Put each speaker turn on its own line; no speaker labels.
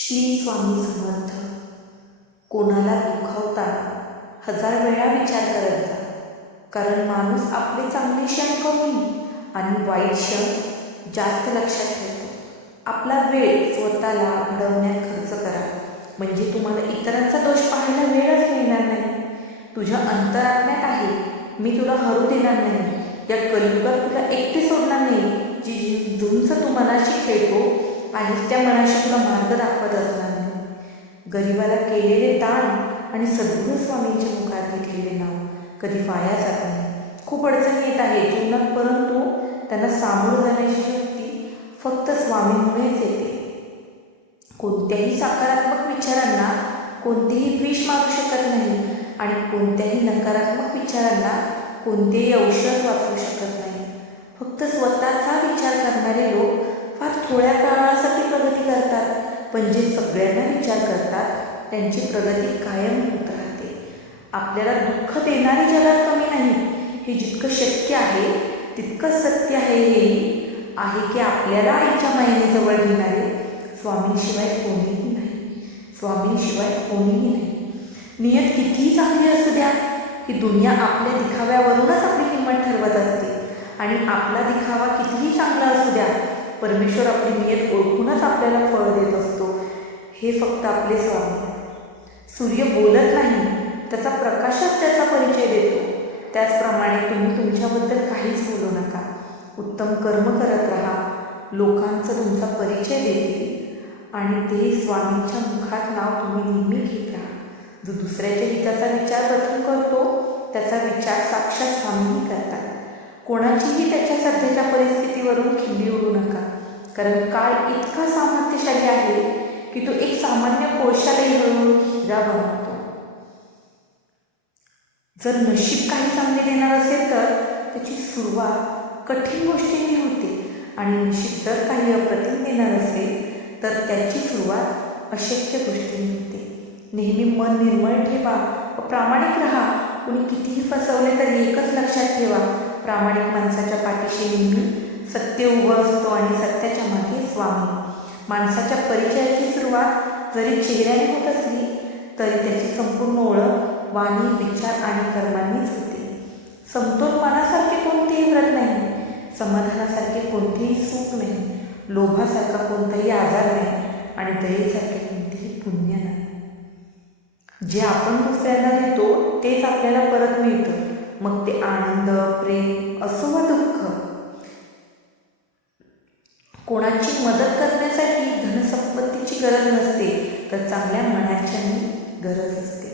श्री स्वामी समर्थ कोणाला दुखावता हजार वेळा विचार करत. जा कारण माणूस आपले चांगले क्षण कमी आणि वाईट क्षण जास्त लक्षात ठेवतो. आपला वेळ स्वतःला घडवण्यात खर्च करा. म्हणजे तुम्हाला इतरांचा दोष पाहायला वेळच मिळणार नाही. तुझ्या अंतरात्म्यात आहे. मी तुला हरू देणार नाही. या कलियुगात तुला एकटे सोडणार नाही. जी झुंज तू मनाशी खेळतो आणि त्या मनाशी तुला मार्ग दाखवत गरिबाला केलेले दान आणि सद्गुरू स्वामींच्या मुखात घेतलेले नाव कधी वाया जात नाही. खूप अडचणी येत आहे जीवनात परंतु त्यांना सामोरं जाण्याची शक्ती फक्त स्वामींमुळेच येते. कोणत्याही सकारात्मक विचारांना कोणतेही विष मारू शकत नाही आणि कोणत्याही नकारात्मक विचारांना कोणतेही औषध वापरू शकत नाही. फक्त स्वतःचा विचार करणारे लोक फार थोड्या काळासाठी प्रगती करतात. पण जे सगळ्यांना विचार करतात त्यांची प्रगती कायम होत राहते. आपल्याला दुःख देणारी जगात कमी नाही. हे जितकं शक्य आहे तितकं सत्य आहे हेही आहे की आपल्याला आईच्या मायनेजवळ घेणारे स्वामींशिवाय कोणीही नाही. स्वामींशिवाय कोणीही नाही. नियत कितीही चांगली असू द्या ही दुनिया आपल्या दिखाव्यावरूनच आपली किंमत ठरवत असते. आणि आपला दिखावा कितीही चांगला असू द्या परमेश्वर आपली नियत ओळखूनच आपल्याला फळ हे फक्त आपले स्वामी. सूर्य बोलत नाही त्याचा प्रकाशच त्याचा परिचय देतो. त्याचप्रमाणे तुम्ही तुमच्याबद्दल काहीच बोलू नका. उत्तम कर्म करत राहा. लोकांचा तुमचा परिचय देतील आणि ते स्वामींच्या मुखात नाव तुम्ही नेहमी घेत राहा. जो दुसऱ्याच्या हिताचा विचार प्रथम करतो त्याचा विचार साक्षात स्वामींनी करतात. कोणाचीही त्याच्या सध्याच्या परिस्थितीवरून खिल्ली उडू नका. कारण काळ इतका सामर्थ्यशाली आहे की तो एक सामान्य कोशालाही हळूहळू हिरा बनवतो. जर नशीब काही चांगले देणार असेल तर त्याची सुरुवात कठीण गोष्टींनी होते. आणि नशीब जर काही अप्रतिम देणार असेल तर त्याची सुरुवात अशक्य गोष्टींनी होते. नेहमी मन निर्मळ ठेवा व प्रामाणिक राहा. कुणी कितीही फसवले तरी एकच लक्षात ठेवा. प्रामाणिक माणसाच्या पाठीशी नेहमी सत्य उभं असतो आणि सत्याच्या मागे स्वामी. माणसाच्या परिचयाची सुरुवात जरी चेहऱ्याने होत असली तरी त्याची संपूर्ण ओळख वाणी विचार आणि कर्मांनीच होते. समतोल मनासारखे कोणतेही व्रत नाही समाधानासारखे कोणतेही सुख नाही लोभासारखा कोणताही आजार नाही आणि दयेसारखे कोणतेही पुण्य नाही. जे आपण दुसऱ्यांना देतो तेच आपल्याला परत मिळतं. मग ते आनंद प्रेम असो वा दुःख कोणाची मदत करण्यासाठी धनसंपत्तीची गरज नसते तर चांगल्या मनाच्याही गरज असते.